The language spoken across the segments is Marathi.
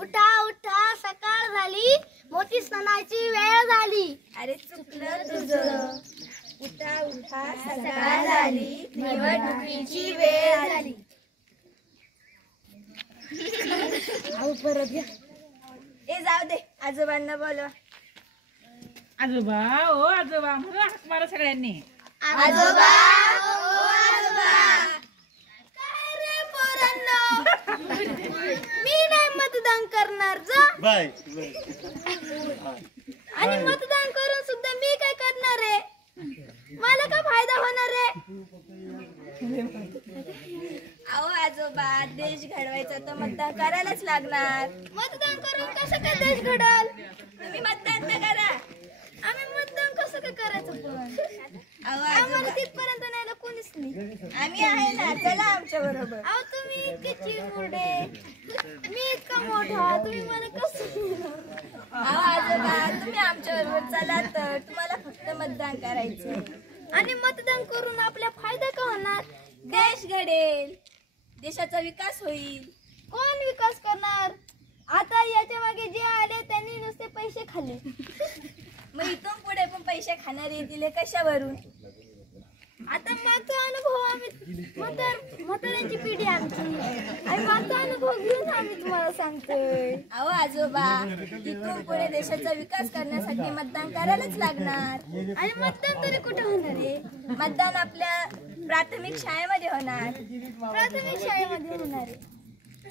उठा उठा सकाळ झाली, मोठी सणाची वेळ झाली. अरे चुकलं तुझं. उठा उठा सकाळ झाली, निवडणुकीची वेळ झाली. परत घ्या. ए जाऊ दे, आजोबांना बोलवा. आजोबा ओ आजोबा म्हणून हाक मारा सगळ्यांनी. आजोबा ओ आजोबा. काय रे पोरांनो, मी नाही मतदान करणार जा. आणि मतदान करून सुद्धा मी काय करणार आहे? मला काय फायदा होणार आहे? अहो आजोबा, देश घडवायचा तर मतदान करायलाच लागणार. मतदान करून कसं काय देश घडल? तुम्ही मतदान तर करा. आम्ही मतदान कसं काय करायचं पण? अहो आम्हाला आजोबा, तिथपर्यंत न्यायला कोणीच नाही. आम्ही आहे ना, चला आमच्या बरोबर. अहो तुम्ही इतके चिरमुडे, मी इतका मोठा, तुम्ही मला कसं? अहो आजोबा, तुम्ही आमच्या बरोबर चला तर तुम्हाला फक्त मतदान करायचं. आणि मतदान करून आपला फायदा का होणार? देश घडेल, देशाचा विकास होईल. कोण विकास करणार? आता याच्या मागे जे आले त्यांनी नुसते पैसे खाल्ले. मग इथून पुढे पण पैसे खाणार येतील हे कशावरून? आता मागचा अनुभव आम्ही म्हाताऱ्यांची पिढी आमची आणि मागचा अनुभव घेऊन आम्ही तुम्हाला सांगतोय. अहो आजोबा, इथून पुढे देशाचा विकास करण्यासाठी मतदान करायलाच लागणार. आणि मतदान तरी कुठे होणार आहे? मतदान आपल्या प्राथमिक शाळेमध्ये होणार. प्राथमिक शाळेमध्ये होणार आहे.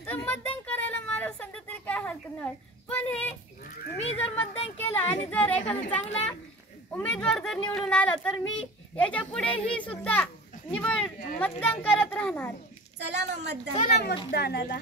तर मतदान करायला मला समजा तरी काय हरकत नाही. पण हे मी जर मतदान केलं आणि जर एखादा चांगला उमेदवार जर निवडून आला तर मी याच्या पुढे ही सुद्धा मतदान करत राहणार. चला मग मतदान. चला मतदानाला.